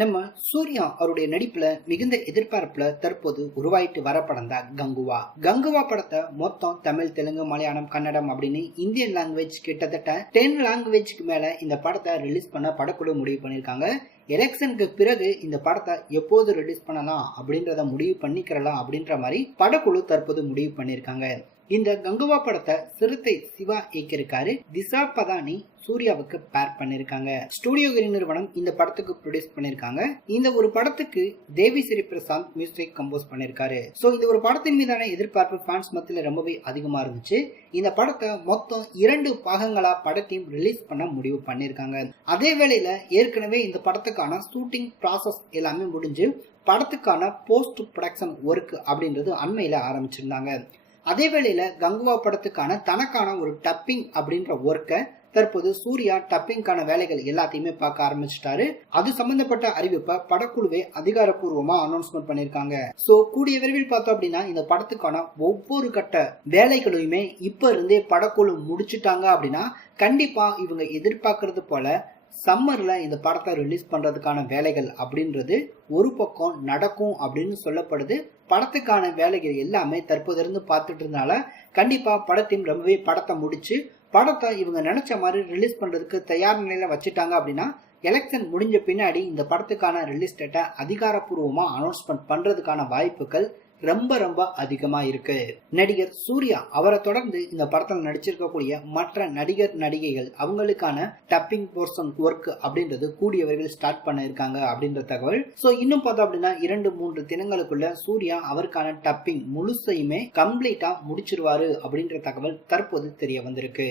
நம்ம சூர்யா அவருடைய நடிப்புல மிகுந்த எதிர்பார்ப்புல தற்போது உருவாயிட்டு வர படம் தான் கங்குவா. கங்குவா படத்தை மொத்தம் தமிழ், தெலுங்கு, மலையாளம், கன்னடம் அப்படின்னு இந்தியன் லாங்குவேஜ் கிட்டத்தட்ட 10 லாங்குவேஜ்க்கு மேல இந்த படத்தை ரிலீஸ் பண்ண படக்குழு முடிவு பண்ணிருக்காங்க. எலெக்ஷனுக்கு பிறகு இந்த படத்தை எப்போது ரிலீஸ் பண்ணலாம் அப்படின்றத முடிவு பண்ணிக்கிறலாம் அப்படின்ற மாதிரி படக்குழு தற்போது முடிவு பண்ணிருக்காங்க. இந்த கங்குவா படத்தை சிறுத்தை சிவா இயக்கியிருக்காரு. திசா பதானி சூர்யாவுக்கு பேர் பண்ணிருக்காங்க. ஸ்டுடியோ கிரீன் நிறுவனம் இந்த படத்துக்கு ப்ரொடியூஸ் பண்ணிருக்காங்க. இந்த ஒரு படத்துக்கு தேவி ஸ்ரீ பிரசாந்த் மியூசிக் கம்போஸ் பண்ணிருக்காரு. சோ இந்த ஒரு படத்தின் மீதான எதிர்பார்ப்பு ஃபேன்ஸ் மத்தியில ரொம்பவே அதிகமா இருந்துச்சு. இந்த படத்தை மொத்தம் 2 பாகங்களா படத்தையும் ரிலீஸ் பண்ண முடிவு பண்ணிருக்காங்க. அதே வேளையில ஏற்கனவே இந்த படத்துக்கான ஷூட்டிங் ப்ராசஸ் எல்லாமே முடிஞ்சு படத்துக்கான போஸ்ட் ப்ரொடக்ஷன் ஒர்க் அப்படின்றது அண்மையில ஆரம்பிச்சிருந்தாங்க. அதே வேளையில கங்குவா படத்துக்கான தனக்கான ஒரு டப்பிங் அப்படின்ற ஒர்க்கை தற்போது சூர்யா டப்பிங்கான வேலைகள் எல்லாத்தையுமே பார்க்க ஆரம்பிச்சிட்டாரு. அது சம்பந்தப்பட்ட அறிவிப்பை படக்குழுவே அதிகாரப்பூர்வமா அனௌன்ஸ்மெண்ட் பண்ணிருக்காங்க. சோ கூடிய விரைவில் பார்த்தோம் அப்படின்னா இந்த படத்துக்கான ஒவ்வொரு கட்ட வேலைகளையுமே இப்ப இருந்தே படக்குழு முடிச்சுட்டாங்க அப்படின்னா கண்டிப்பா இவங்க எதிர்பார்க்கறது போல சம்மர்ல இந்த படத்தை ரிலீஸ் பண்றதுக்கான வேலைகள் அப்படின்றது ஒரு பக்கம் நடக்கும் அப்படின்னு சொல்லப்படுது. படத்துக்கான வேலைகள் எல்லாமே தற்போது இருந்து பார்த்துட்டு இருந்தால கண்டிப்பா படத்தையும் ரொம்பவே படத்தை முடிச்சு படத்தை இவங்க நினைச்ச மாதிரி ரிலீஸ் பண்றதுக்கு தயார் நிலையில வச்சுட்டாங்க அப்படின்னா எலெக்ஷன் முடிஞ்ச பின்னாடி இந்த படத்துக்கான ரிலீஸ் டேட்டை அதிகாரப்பூர்வமா அனௌன்ஸ்மெண்ட் பண்றதுக்கான வாய்ப்புகள் ரொம்ப ரொம்ப அதிகமா இருக்கு. நடிகர் சூர்யா அவரை தொடர்ந்து இந்த படத்தில் நடிச்சிருக்கக்கூடிய மற்ற நடிகர் நடிகைகள் அவங்களுக்கான டப்பிங் போர்ஷன் ஒர்க் அப்படின்றது கூடிய விரைவில் ஸ்டார்ட் பண்ண இருக்காங்க அப்படின்ற தகவல். சோ இன்னும் பார்த்தோம் அப்படின்னா 2-3 தினங்களுக்குள்ள சூர்யா அவருக்கான டப்பிங் முழுசையுமே கம்ப்ளீட்டா முடிச்சிருவாரு அப்படின்ற தகவல் தற்போது தெரிய வந்திருக்கு.